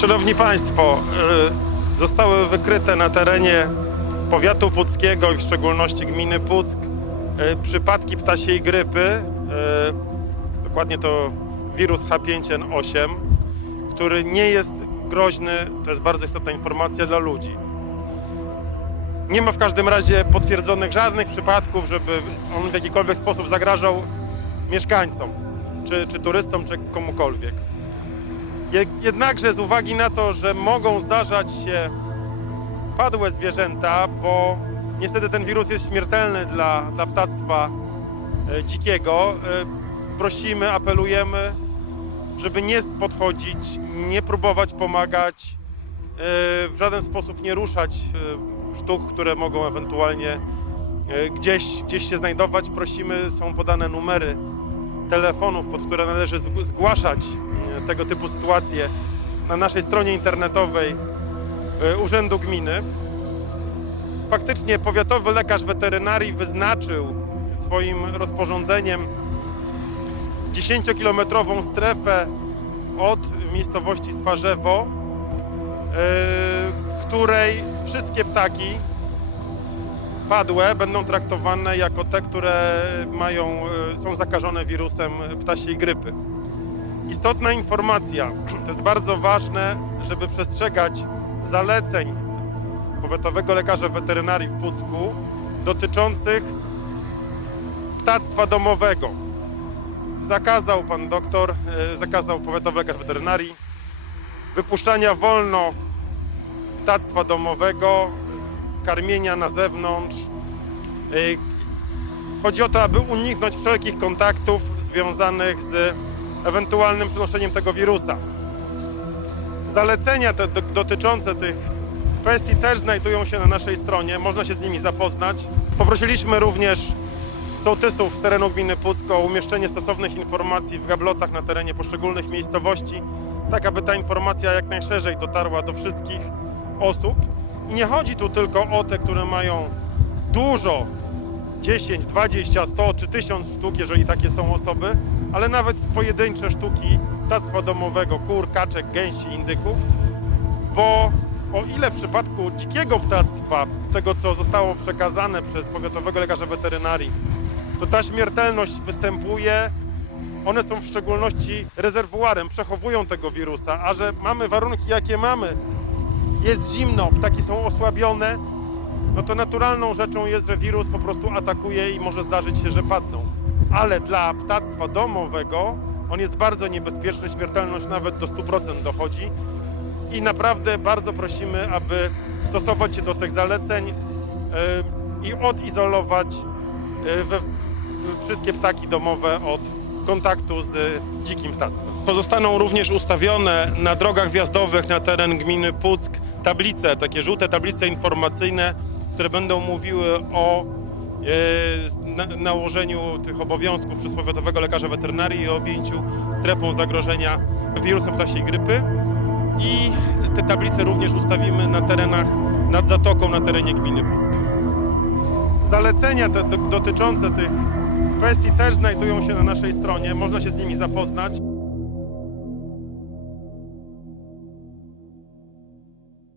Szanowni Państwo, y, zostały wykryte na terenie powiatu puckiego i w szczególności gminy Puck y, przypadki ptasiej grypy, y, dokładnie to wirus H5N8, który nie jest groźny, to jest bardzo istotna informacja dla ludzi. Nie ma w każdym razie potwierdzonych żadnych przypadków, żeby on w jakikolwiek sposób zagrażał mieszkańcom, czy, czy turystom, czy komukolwiek. Je- Jednakże z uwagi na to, że mogą zdarzać się padłe zwierzęta, bo niestety ten wirus jest śmiertelny dla, dla ptactwa e, dzikiego, e, prosimy, apelujemy, żeby nie podchodzić, nie próbować pomagać, e, w żaden sposób nie ruszać sztuk, które mogą ewentualnie gdzieś, gdzieś się znajdować. Prosimy, są podane numery telefonów, pod które należy zg- zgłaszać tego typu sytuacje na naszej stronie internetowej e, Urzędu Gminy. Faktycznie powiatowy lekarz weterynarii wyznaczył swoim rozporządzeniem 10-kilometrową strefę od miejscowości Swarzewo, e, w której wszystkie ptaki padłe będą traktowane jako te, które mają, e, są zakażone wirusem ptasiej grypy. Istotna informacja, to jest bardzo ważne, żeby przestrzegać zaleceń powiatowego lekarza weterynarii w Pucku dotyczących ptactwa domowego. Zakazał pan doktor, e, zakazał powiatowy lekarz weterynarii wypuszczania wolno ptactwa domowego, karmienia na zewnątrz. Ej, Chodzi o to, aby uniknąć wszelkich kontaktów związanych z ewentualnym przenoszeniem tego wirusa. Zalecenia te do, dotyczące tych kwestii też znajdują się na naszej stronie, można się z nimi zapoznać. Poprosiliśmy również sołtysów z terenu gminy Pucko o umieszczenie stosownych informacji w gablotach na terenie poszczególnych miejscowości, tak aby ta informacja jak najszerzej dotarła do wszystkich osób. I nie chodzi tu tylko o te, które mają dużo 10, 20, 100 czy 1000 sztuk, jeżeli takie są osoby, ale nawet pojedyncze sztuki ptactwa domowego, kur, kaczek, gęsi, indyków, bo o ile w przypadku dzikiego ptactwa, z tego co zostało przekazane przez powiatowego lekarza weterynarii, to ta śmiertelność występuje, one są w szczególności rezerwuarem, przechowują tego wirusa, a że mamy warunki jakie mamy, jest zimno, ptaki są osłabione, no to naturalną rzeczą jest, że wirus po prostu atakuje i może zdarzyć się, że padną. Ale dla ptactwa domowego on jest bardzo niebezpieczny, śmiertelność nawet do 100% dochodzi i naprawdę bardzo prosimy, aby stosować się do tych zaleceń yy, i odizolować we, wszystkie ptaki domowe od kontaktu z dzikim ptactwem. Pozostaną również ustawione na drogach wjazdowych na teren gminy Puck tablice, takie żółte tablice informacyjne, które będą mówiły o e, na, nałożeniu tych obowiązków przez powiatowego lekarza weterynarii i objęciu strefą zagrożenia wirusem ptasiej grypy. I te tablice również ustawimy na terenach nad zatoką na terenie gminy Puck. Zalecenia te do, dotyczące tych kwestii też znajdują się na naszej stronie, można się z nimi zapoznać.